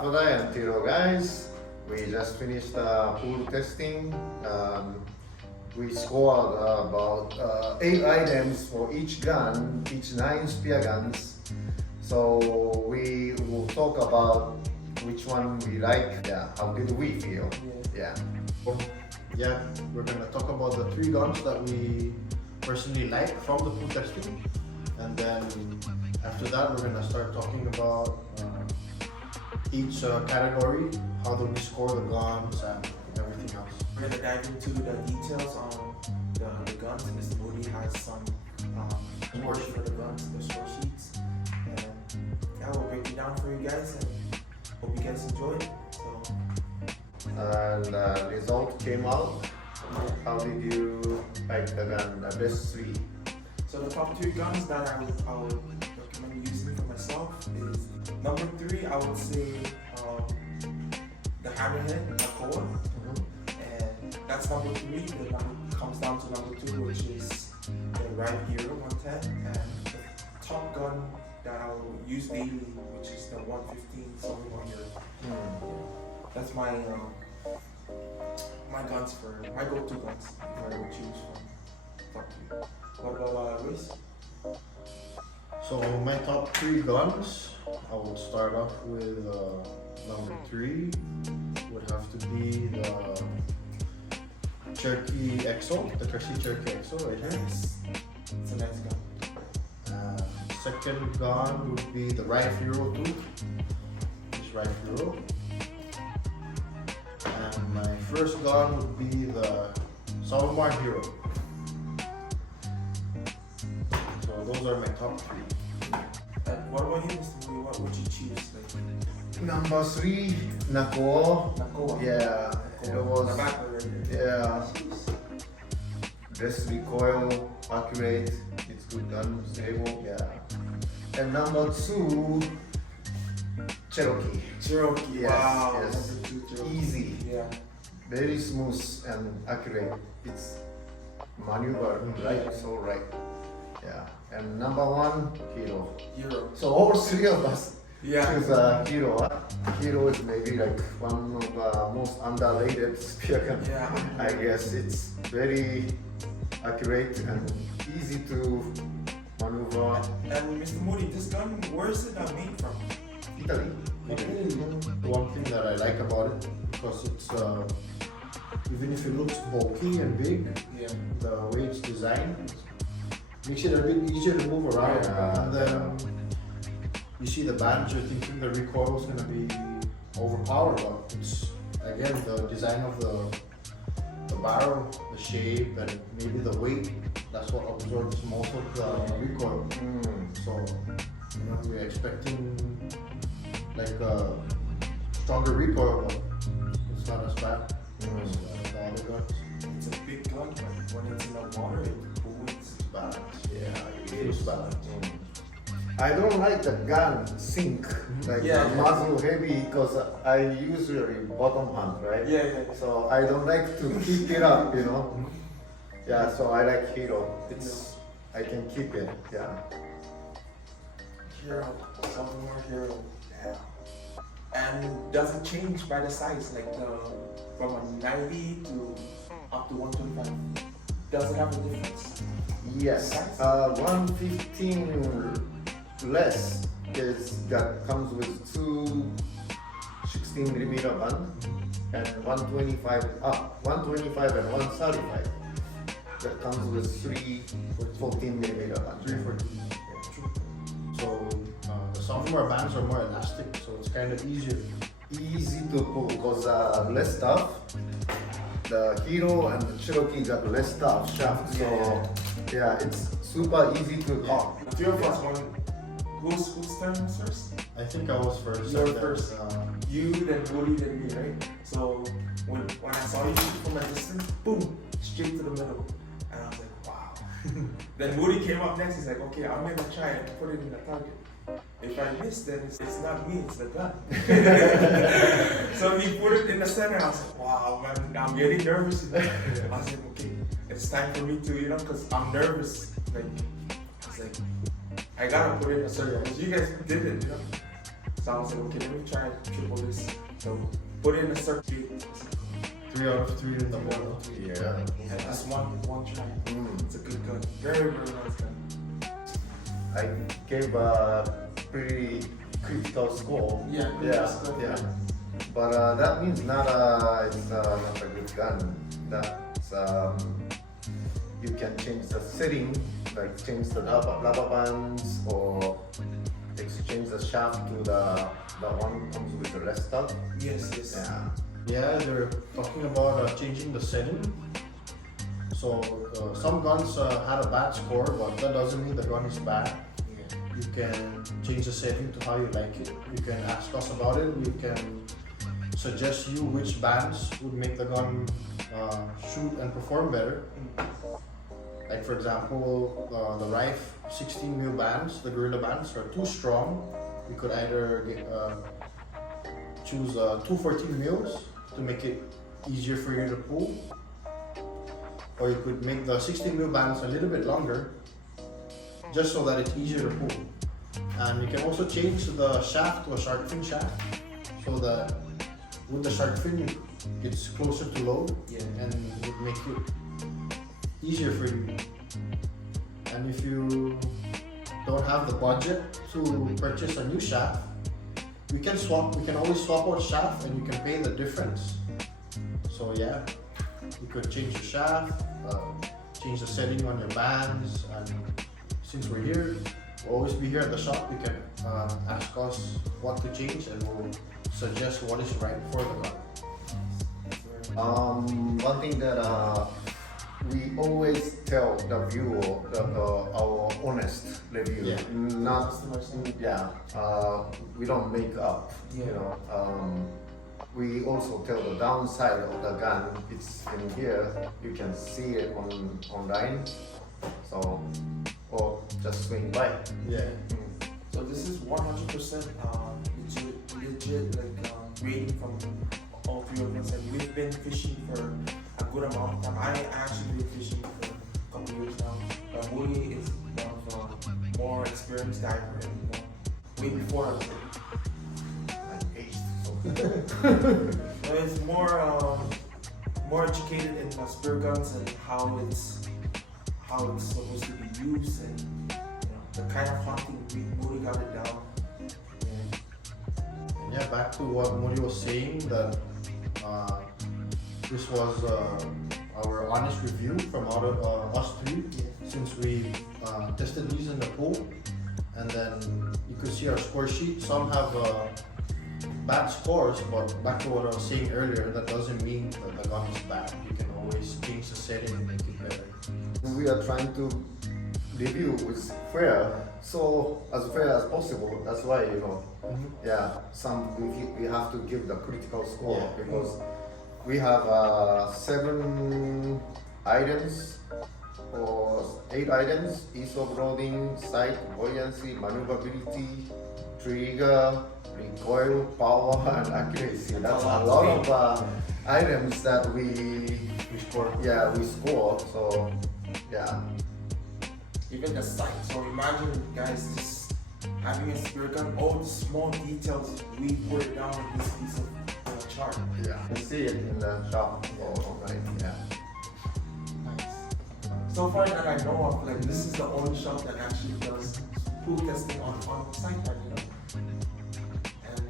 Fada and Tiro guys. We just finished pool testing. We scored about 8 items for each gun, each 9 spear guns. So we will talk about which one we like. Yeah, how did we feel? Yeah. Yeah, we're gonna talk about the 3 guns that we personally like from the pool testing, and then after that we're gonna start talking about each category, how do we score the guns and everything else. We're gonna dive into the details on the guns. Mr. Moody has some score sheet for the guns, the score sheets, and yeah, we'll break it down for you guys and hope you guys enjoy it. So, And result came out. How did you like the gun? The best 3? so the top 3 guns that I would recommend using for myself is number 3. I would say the Hammerhead Nakoa, and that's number 3. The number comes down to number 2, which is the Ride Hero 110, and the top gun that I will use daily, which is the 115 Silver Hero. That's my my guns for my go-to guns if I would choose from top 3. What about Luis? So my top 3 guns, I would start off with number 3 would have to be the Cherokee EXO, the Cressy Cherokee EXO right here. It's a nice gun. Second gun would be the Ride Hero 2, this Ride Hero. And my first gun would be the Salomar Hero. So those are my top 3. And what about you, Mr. Moody? What would you choose? Like, Number 3, Nakoa. Nakoa. Yeah, it The was. back right here. Yeah. Best recoil, accurate. It's good gun, stable. Yeah. And number 2, Cherokee. Cherokee. Yes, Wow. yes. Number 2 Cherokee. Easy, Yeah. very smooth and accurate. It's maneuver right, so right. Yeah. And number 1, Hero. Hero. So all 3 of us Yeah. choose Hero. Hero is maybe like one of the most underrated spear gun. Yeah. I guess it's very accurate and easy to maneuver. And Mr. Moody, this gun, where is it made from? Italy. One thing that I like about it, because it's even if it looks bulky and big, Yeah. the way it's designed makes it a bit easier to move around. Yeah. And then you see the bands, you're thinking the recoil is gonna be overpowered, but it's again the design of the barrel, the shape, and maybe the weight. That's what absorbs most of the recoil. So we're expecting like a stronger recoil, but it's not as bad as the other guns. It's a big gun, but when it's in the water, it booms. It's balanced. Yeah, It it feels is. balanced. I don't like the gun sink, like Yeah, the yeah. muzzle heavy, because I usually bottom hand, right? Yeah, yeah. So I don't like to keep it up, you know. Yeah, so I like Hero. It's I can keep it. Yeah. Hero. Sophomore Hero. Yeah. And doesn't change by the size, like from a 90 to up to 125. Doesn't have a difference. Yes. 115 less comes with 2 16mm gun and 125 up, 125 and 135. That comes with 3 14mm gun. 314. So the software bands are more elastic, so it's kind of easier. Easy to pull because less tough. The Hero and the Cherokee got less tough shaft, so yeah, it's super easy to cock. The 3 of us won. Whose turn was first? I think I was first. You were and then, first. You, then Woody, then me, right? So when I saw you shoot from a distance, boom, straight to the middle. And I was like, wow. Then Woody came up next, he's like, okay, I'm gonna try and put it in the target. If I miss, then it's not me, it's the gun. So he put it in the center, I was like, wow, man, I'm getting nervous. I was like, okay, it's time for me to, because I'm nervous. Like, I was like, I gotta put it in a circle, because you guys did it, So I was like, okay, let me try triple this. So put in a circuit. 3 out of 3 in the bottle. Yeah. And just one try. Mm. It's a good gun. Very, very nice gun. I gave a pretty critical score. Yeah, Yeah. But that means not not a good gun. That's you can change the setting, like change the rubber bands or exchange the shaft to the one comes with the rest stuff. Yes. Yeah. Yeah, they're talking about changing the setting. So some guns had a bad score, but that doesn't mean the gun is bad. You can change the setting to how you like it. You can ask us about it. We can suggest you which bands would make the gun shoot and perform better. Like for example, the Rife 16mm bands, the Gorilla bands, are too strong. You could either choose 214mm to make it easier for you to pull, or you could make the 16mm bands a little bit longer, just so that it's easier to pull. And you can also change the shaft to a shark fin shaft, so that with the shark fin it's closer to load, Yeah. and would make it easier for you. And if you don't have the budget to purchase a new shaft, we can always swap out shaft and you can pay the difference. So yeah, you could change the shaft, change the setting on your bands, and since we're here, we'll always be here at the shop. You can ask us what to change and we'll suggest what is right for the gun. One thing that we always tell the viewer our honest review, Yeah. not Customers. we don't make up. Yeah. You know, we also tell the downside of the gun. It's in here. You can see it online. So, or just swing by. Yeah. So this is 100% legit like rating from all three of us, and we've been fishing for a good amount of time. I actually been fishing for a couple years now. But Woody is one of the more experienced diver, and way before I was I'm aged. So. but it's more educated in spear guns and how it's supposed to be used, and the kind of hunting we really got it down. And yeah, back to what Muri was saying, that this was our honest review from out of us three, since we tested these in the pool. And then you could see our score sheet. Some have bad scores, but back to what I was saying earlier, that doesn't mean that the gun is bad. You can always change the setting and make it better. We are trying to review with fair, so as fair as possible. That's why we have to give the critical score, Yeah. because we have 7 items or 8 items: ease of loading, sight, buoyancy, maneuverability, trigger, recoil, power, and accuracy. That's a lot of items that we score. Yeah, we score. So yeah. Even the sight. So imagine, guys, just having a spear gun, all the small details, we put it down in this piece of chart. Yeah. You see it in the shop or online. Yeah. Nice. So far that I know of, like, this is the only shop that actually does pool testing on site, and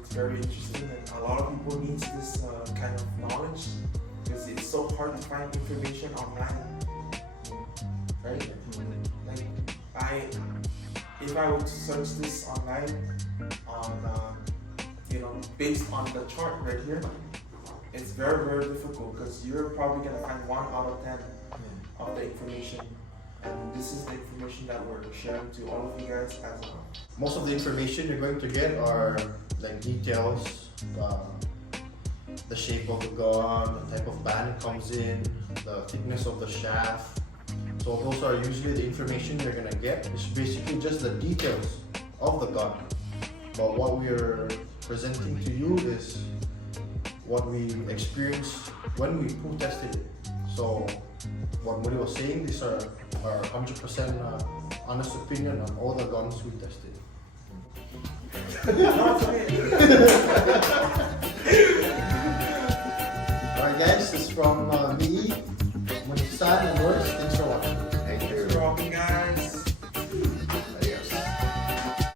it's very interesting, and a lot of people need this kind of knowledge, because it's so hard to find information online, right? Like, if I were to search this online on based on the chart right here, it's very, very difficult, because you're probably gonna find 1 out of 10 of the information, and this is the information that we're sharing to all of you guys as well. Most of the information you're going to get are like details, the shape of the gun, the type of band it comes in, the thickness of the shaft. So those are usually the information you're gonna get. It's basically just the details of the gun. But what we're presenting to you is what we experienced when we pool tested it. So what Muri was saying, these are our 100% honest opinion on all the guns we tested. No, it's okay.